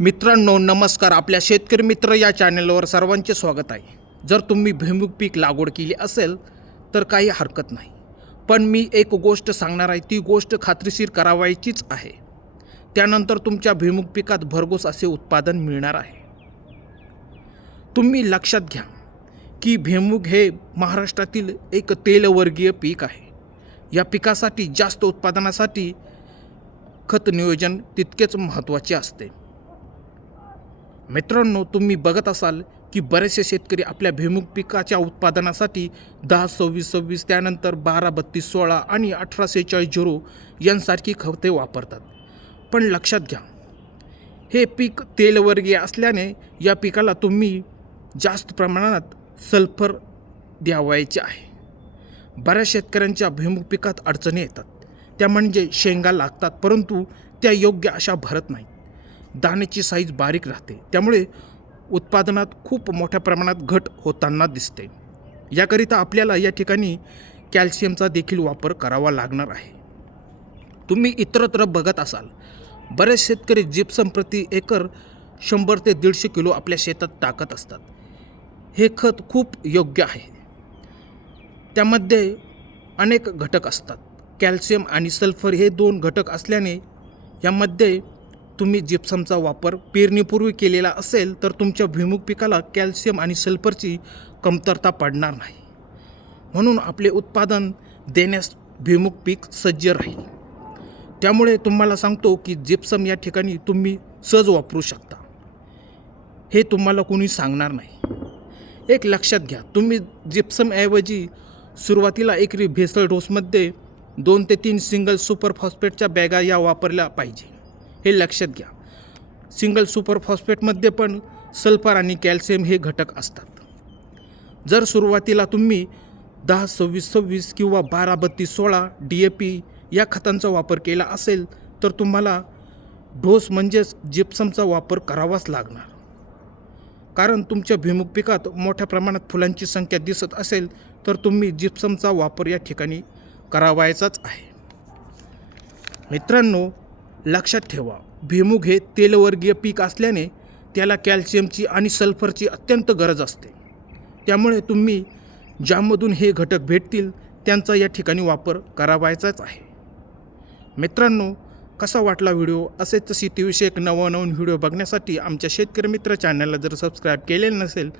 मित्रांनो नमस्कार. आपल्या शेतकरी मित्र या चॅनलवर सर्वांचे स्वागत आहे. जर तुम्ही भुईमुग पीक लागवड केली असेल तर काही हरकत नाही. पण मी एक गोष्ट सांगणार आहे. ती गोष्ट खात्रीशीर करावायचीच आहे. त्यानंतर तुमच्या भुईमुग पिकात भरघोस असे उत्पादन मिळणार आहे. तुम्ही लक्षात घ्या की भुईमुग हे महाराष्ट्रातील एक तेलवर्गीय पीक आहे. या पिकासाठी जास्त उत्पादनासाठी खत नियोजन तितकेच महत्त्वाचे असते. मित्रांनो तुम्ही बघत असाल की बरेचसे शेतकरी आपल्या भुईमुग पिकाच्या उत्पादनासाठी दहा सव्वीस सव्वीस त्यानंतर बारा बत्तीस सोळा आणि अठरा सेहेचाळीस झिरो यांसारखी खते वापरतात. पण लक्षात घ्या हे पीक तेलवर्गीय असल्याने या पिकाला तुम्ही जास्त प्रमाणात सल्फर द्यावायचे आहे. बऱ्याच शेतकऱ्यांच्या भुईमुग पिकात अडचणी येतात. त्या म्हणजे शेंगा लागतात परंतु त्या योग्य अशा भरत नाहीत. दाण्याची साईज बारीक राहते. त्यामुळे उत्पादनात खूप मोठ्या प्रमाणात घट होताना दिसते. याकरिता आपल्याला या ठिकाणी कॅल्शियमचा देखील वापर करावा लागणार आहे. तुम्ही इतरत्र बघत असाल बरेच शेतकरी जिप्सम प्रति एकर शंभर ते दीडशे किलो आपल्या शेतात टाकत असतात. हे खत खूप योग्य आहे. त्यामध्ये अनेक घटक असतात. कॅल्शियम आणि सल्फर हे दोन घटक असल्याने यामध्ये तुम्ही जिप्समचा वापर पेरणीपूर्वी केलेला असेल तर तुमच्या भुईमुग पिकाला कॅल्शियम आणि सल्फरची कमतरता पडणार नाही. म्हणून आपले उत्पादन देण्यास भुईमुग पीक सज्ज राहील. त्यामुळे तुम्हाला सांगतो की जिप्सम या ठिकाणी तुम्ही सहज वापरू शकता. हे तुम्हाला कोणी सांगणार नाही. एक लक्षात घ्या तुम्ही जिप्समऐवजी सुरुवातीला एकरी भेसळ डोसमध्ये दोन ते तीन सिंगल सुपर फॉस्फेटच्या बॅगा या वापरल्या पाहिजे. हे लक्षात घ्या. सिंगल सुपर फॉस्फेटमध्ये पण सल्फर आणि कॅल्शियम हे घटक असतात. जर सुरुवातीला तुम्ही दहा सव्वीस सव्वीस किंवा बारा बत्तीस सोळा डी ए पी या खतांचा वापर केला असेल तर तुम्हाला डोस म्हणजेच जिप्समचा वापर करावाच लागणार. कारण तुमच्या भिमुख पिकात मोठ्या प्रमाणात फुलांची संख्या दिसत असेल तर तुम्ही जिप्समचा वापर या ठिकाणी करावायचाच आहे. मित्रांनो लक्षात ठेवा भुईमुग हे तेलवर्गीय पीक असल्याने त्याला कॅल्शियमची आणि सल्फरची अत्यंत गरज असते. त्यामुळे तुम्ही ज्यामधून हे घटक भेटतील त्यांचा या ठिकाणी वापर करावायचाच आहे. मित्रांनो कसा वाटला व्हिडिओ? असेच शेतीविषयक नवनवीन व्हिडिओ बघण्यासाठी आमच्या शेतकरी मित्र चॅनलला जर सबस्क्राईब केलेलं नसेल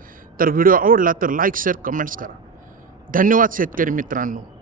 तर व्हिडिओ आवडला तर लाईक शेअर कमेंट्स करा. धन्यवाद शेतकरी मित्रांनो.